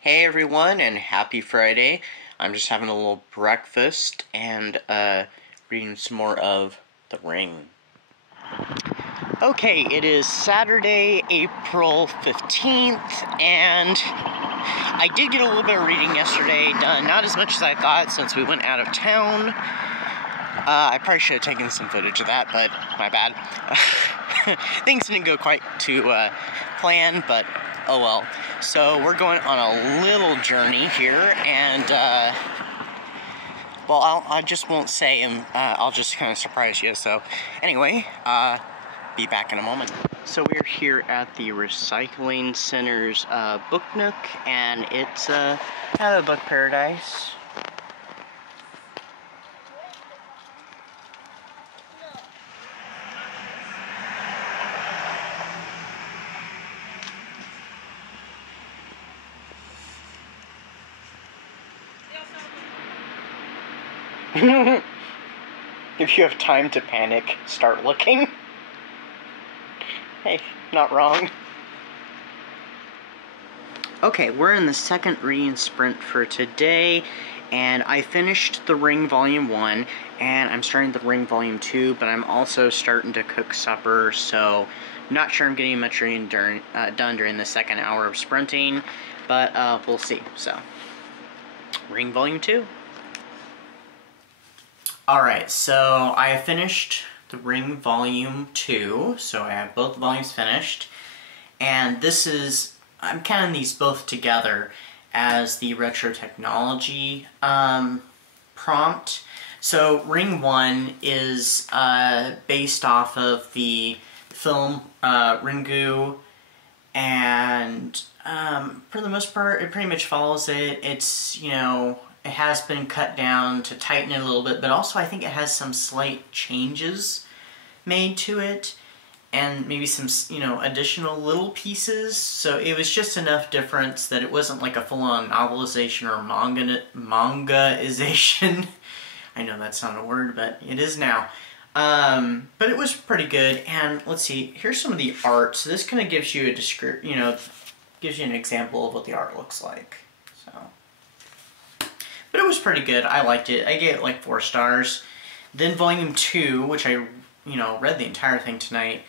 Hey everyone, and happy Friday. I'm just having a little breakfast and reading some more of The Ring. Okay, it is Saturday, April 15th, and I did get a little bit of reading yesterday done. Not as much as I thought since we went out of town. I probably should have taken some footage of that, but my bad. Things didn't go quite to plan, but oh well. So we're going on a little journey here, and well, I just won't say, and I'll just kind of surprise you. So anyway, be back in a moment. So we're here at the Recycling Center's Book Nook, and it's kind of a book paradise. If you have time to panic, start looking. Hey, not wrong. Okay, we're in the second reading sprint for today, and I finished The Ring Volume 1, and I'm starting The Ring Volume 2, but I'm also starting to cook supper, so I'm not sure I'm getting much reading done during the second hour of sprinting, but we'll see. So, Ring Volume 2. Alright, so I have finished The Ring Volume 2, so I have both volumes finished, and this is, I'm counting these both together as the retro technology prompt. So Ring 1 is based off of the film Ringu, and for the most part it pretty much follows it. It's, you know, it has been cut down to tighten it a little bit, but also I think it has some slight changes made to it, and maybe some, you know, additional little pieces. So it was just enough difference that it wasn't like a full-on novelization or manga-ization. I know that's not a word, but it is now. But it was pretty good, and let's see, here's some of the art. So this kind of gives you a description, you know, gives you an example of what the art looks like. So, but it was pretty good. I liked it. I gave it like 4 stars. Then Volume 2, which I, you know, read the entire thing tonight.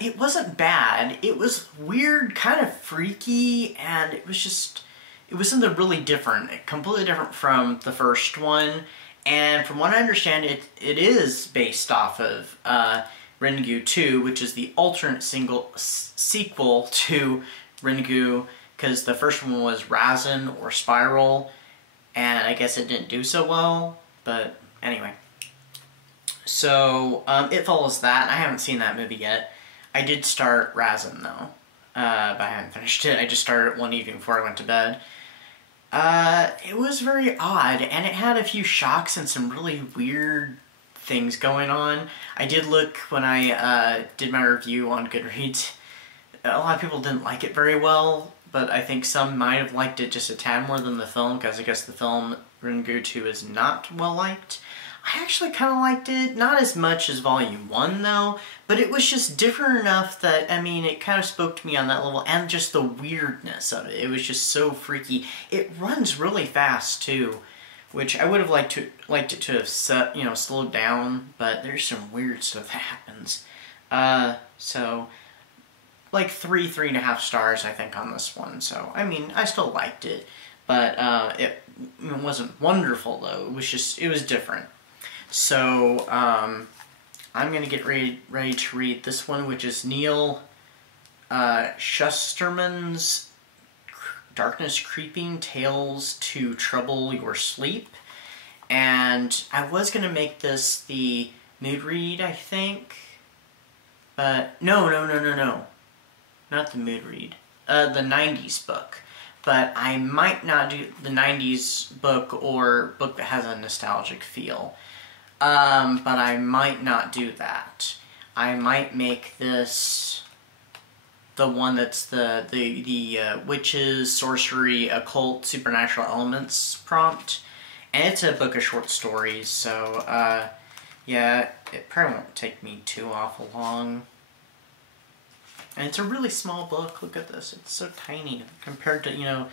It wasn't bad. It was weird, kind of freaky, and it was just, it was something really different, completely different from the first one. And from what I understand, it is based off of Ringu 2, which is the alternate sequel to Ringu, because the first one was Razin or Spiral, and I guess it didn't do so well, but anyway. So, it follows that. I haven't seen that movie yet. I did start Razin, though, but I haven't finished it. I just started it one evening before I went to bed. It was very odd, and it had a few shocks and some really weird things going on. I did look when I did my review on Goodreads. A lot of people didn't like it very well, but I think some might have liked it just a tad more than the film, because I guess the film Ringu 2 is not well liked. I actually kind of liked it, not as much as Volume 1 though, but it was just different enough that, I mean, it kind of spoke to me on that level, and just the weirdness of it. It was just so freaky. It runs really fast too, which I would have liked it to have set, you know, slowed down, but there's some weird stuff that happens. So, like 3.5 stars, I think, on this one. So, I mean, I still liked it, but it wasn't wonderful though. It was just, it was different. So, I'm going to get ready to read this one, which is Neil Shusterman's Darkness Creeping Tales to Trouble Your Sleep. And I was going to make this the mood read, I think. But, no. Not the mood read. The 90s book. But I might not do the 90s book or book that has a nostalgic feel. But I might not do that. I might make this the one that's the witches, sorcery, occult, supernatural elements prompt. And it's a book of short stories, so, yeah, it probably won't take me too awful long. And it's a really small book. Look at this. It's so tiny compared to, you know,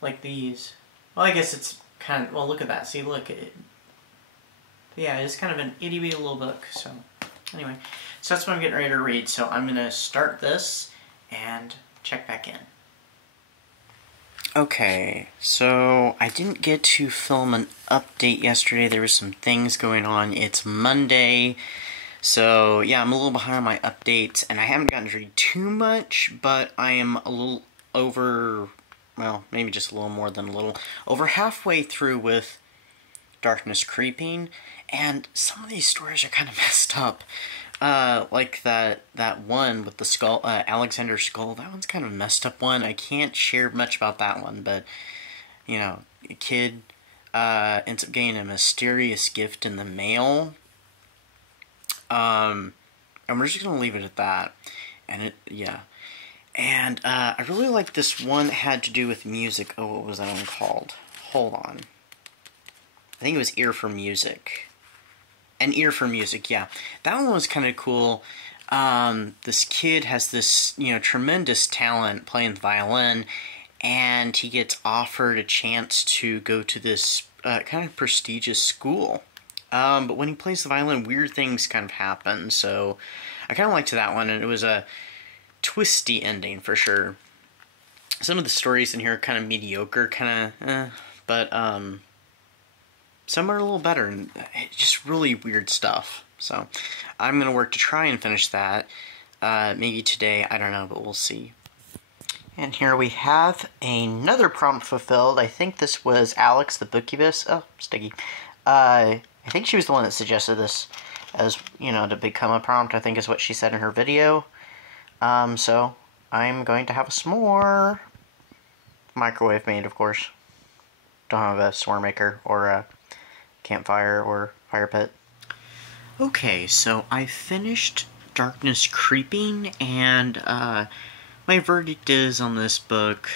like these. Well, I guess it's kind of, well, look at that. See, look. Yeah, it's kind of an itty-bitty little book. So, anyway. So that's what I'm getting ready to read. So I'm going to start this and check back in. Okay, so I didn't get to film an update yesterday. There was some things going on. It's Monday. So, yeah, I'm a little behind on my updates, and I haven't gotten to read too much, but I am a little over, well, maybe just a little more than a little, over halfway through with Darkness Creeping, and some of these stories are kind of messed up. Like that one with the skull, Alexander's skull, that one's kind of a messed up one. I can't share much about that one, but, you know, a kid, ends up getting a mysterious gift in the mail. And we're just gonna leave it at that. And yeah. And, I really like this one that had to do with music. Oh, what was that one called? Hold on. I think it was Ear for Music. An Ear for Music, yeah. That one was kind of cool. This kid has this, you know, tremendous talent playing the violin, and he gets offered a chance to go to this, kind of prestigious school. But when he plays the violin, weird things kind of happen, so I kind of liked that one, and it was a twisty ending, for sure. Some of the stories in here are kind of mediocre, kind of, but, some are a little better, and just really weird stuff. So, I'm going to work to try and finish that, maybe today, I don't know, but we'll see. And here we have another prompt fulfilled. I think this was Alex, the bookkeepess. Oh, sticky. I think she was the one that suggested this as, you know, to become a prompt, I think is what she said in her video. So, I'm going to have a s'more. Microwave made, of course. Don't have a s'more maker or a campfire or fire pit. Okay, so I finished Darkness Creeping, and, my verdict is on this book,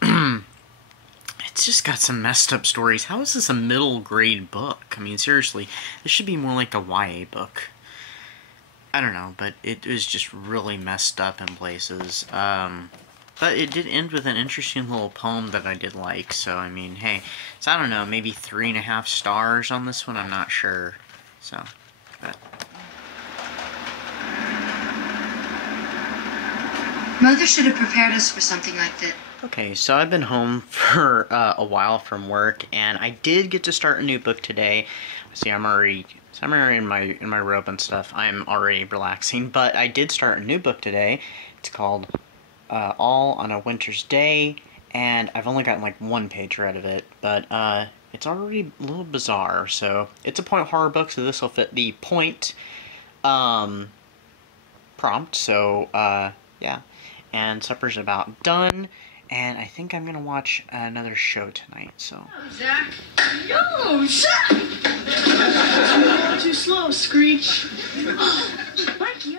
it's just got some messed up stories. How is this a middle grade book? I mean, seriously, this should be more like a YA book. I don't know, but it was just really messed up in places. But it did end with an interesting little poem that I did like, so, I mean, hey. So, I don't know, maybe 3.5 stars on this one, I'm not sure. So, but. Mother should have prepared us for something like that. Okay, so I've been home for a while from work, and I did get to start a new book today. See, I'm already in my robe and stuff. I'm already relaxing, but I did start a new book today. It's called All on a Winter's Day, and I've only gotten like one page read of it, but it's already a little bizarre. So it's a point horror book, so this will fit the point prompt. So yeah, and supper's about done. And I think I'm gonna watch another show tonight, so. Zach! Yo, Zach! Too slow, Screech. Mikey.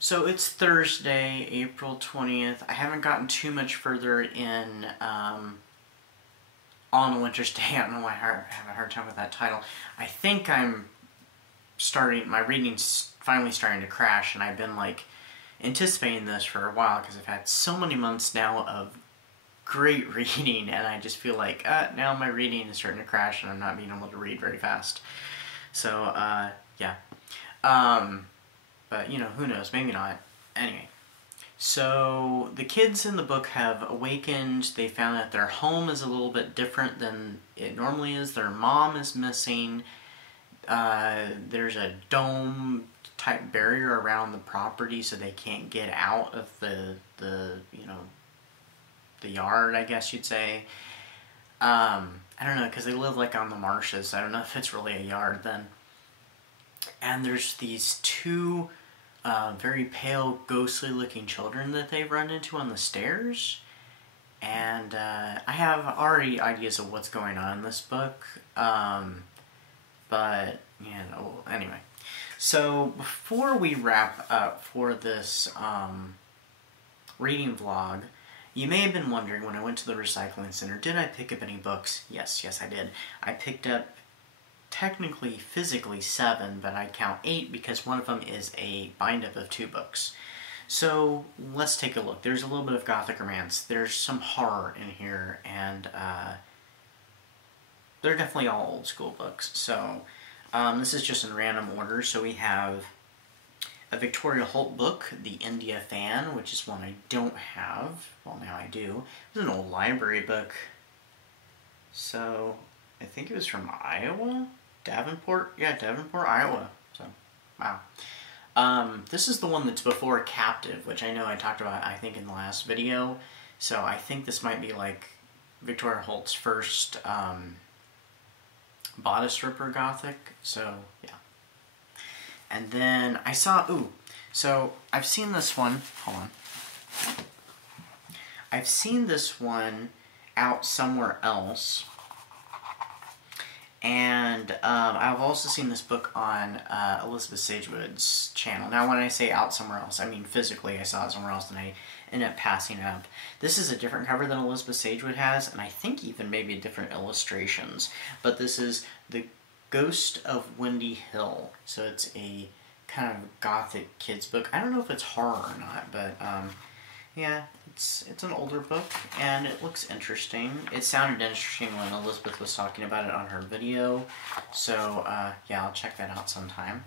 So it's Thursday, April 20th. I haven't gotten too much further in On a Winter's Day. I don't know why I have a hard time with that title. I think my reading's finally starting to crash, and I've been like anticipating this for a while because I've had so many months now of great reading, and I just feel like now my reading is starting to crash and I'm not being able to read very fast. So yeah, but you know, who knows, maybe not. Anyway, so the kids in the book have awakened. They found that their home is a little bit different than it normally is. Their mom is missing. There's a dome type barrier around the property so they can't get out of the you know, the yard, I guess you'd say. I don't know, because they live like on the marshes. I don't know if it's really a yard then. And there's these two very pale, ghostly looking children that they run into on the stairs. And I have already ideas of what's going on in this book. But, you know, anyway. So, before we wrap up for this reading vlog, you may have been wondering, when I went to the recycling center, did I pick up any books? Yes, I did. I picked up, technically, physically 7, but I count 8 because one of them is a bind-up of 2 books. So let's take a look. There's a little bit of gothic romance. There's some horror in here, and they're definitely all old school books. So this is just in random order. So we have a Victoria Holt book, The India Fan, which is one I don't have. Well, now I do. It's an old library book. So I think it was from Iowa? Davenport? Yeah, Davenport, Iowa. So, wow. This is the one that's before Captive, which I know I talked about, I think, in the last video. So I think this might be like Victoria Holt's first bodice ripper gothic. So, yeah. And then I saw, so I've seen this one, hold on. I've seen this one out somewhere else. And I've also seen this book on Elizabeth Sagewood's channel. Now, when I say out somewhere else, I mean physically I saw it somewhere else and I ended up passing it up. This is a different cover than Elizabeth Sagewood has, and I think even maybe different illustrations. But this is The Ghost of Windy Hill. So it's a kind of gothic kids book. I don't know if it's horror or not, but yeah, it's an older book, and it looks interesting. It sounded interesting when Elizabeth was talking about it on her video, so yeah, I'll check that out sometime.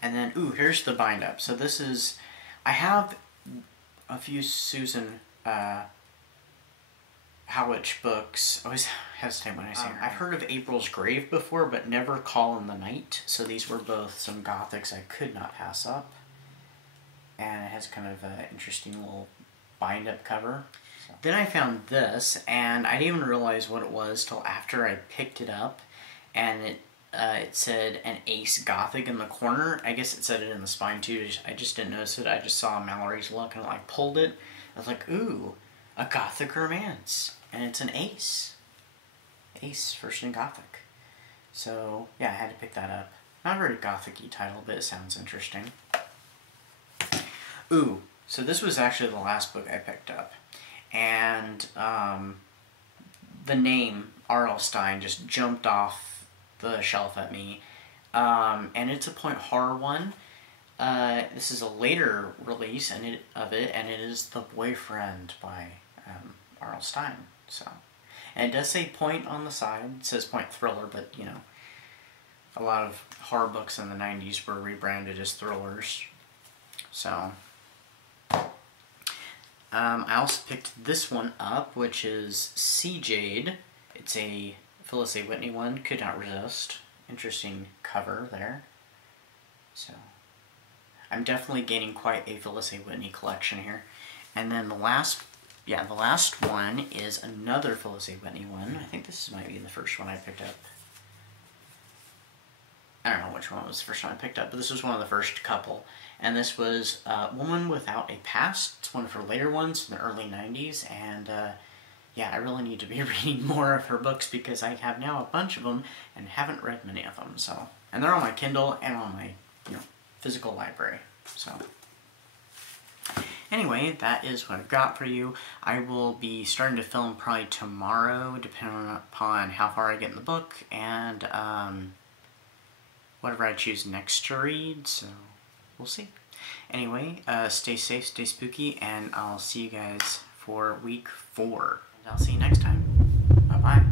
And then, here's the bind-up. So this is, I have a few Susan Howitch books. I always hesitate when I say her. I've heard of April's Grave before, but never Call in the Night, so these were both some gothics I could not pass up. And it has kind of an interesting little bind-up cover. So. Then I found this, and I didn't even realize what it was till after I picked it up, and it said an Ace Gothic in the corner. I guess it said it in the spine too. I just didn't notice it. I just saw Mallory's look and I pulled it. I was like, ooh, a Gothic romance, and it's an Ace. Ace first in Gothic. So yeah, I had to pick that up. Not a very Gothic-y title, but it sounds interesting. So this was actually the last book I picked up, and the name R.L. Stine just jumped off the shelf at me, and it's a point horror one. This is a later release of it, and it is The Boyfriend by R.L. Stine. So, and it does say point on the side. It says point thriller, but you know, a lot of horror books in the 90s were rebranded as thrillers. So. I also picked this one up, which is Sea Jade. It's a Phyllis A. Whitney one. Could not resist. Interesting cover there. So, I'm definitely gaining quite a Phyllis A. Whitney collection here. And then the last one is another Phyllis A. Whitney one. I think this might be the first one I picked up. I don't know which one was the first one I picked up, but this was one of the first couple. And this was Woman Without a Past. It's one of her later ones from the early 90s. And yeah, I really need to be reading more of her books because I have now a bunch of them and haven't read many of them. So, and they're on my Kindle and on my physical library. So anyway, that is what I've got for you. I will be starting to film probably tomorrow, depending upon how far I get in the book and whatever I choose next to read, so we'll see. Anyway, stay safe, stay spooky, and I'll see you guys for week 4. And I'll see you next time. Bye-bye.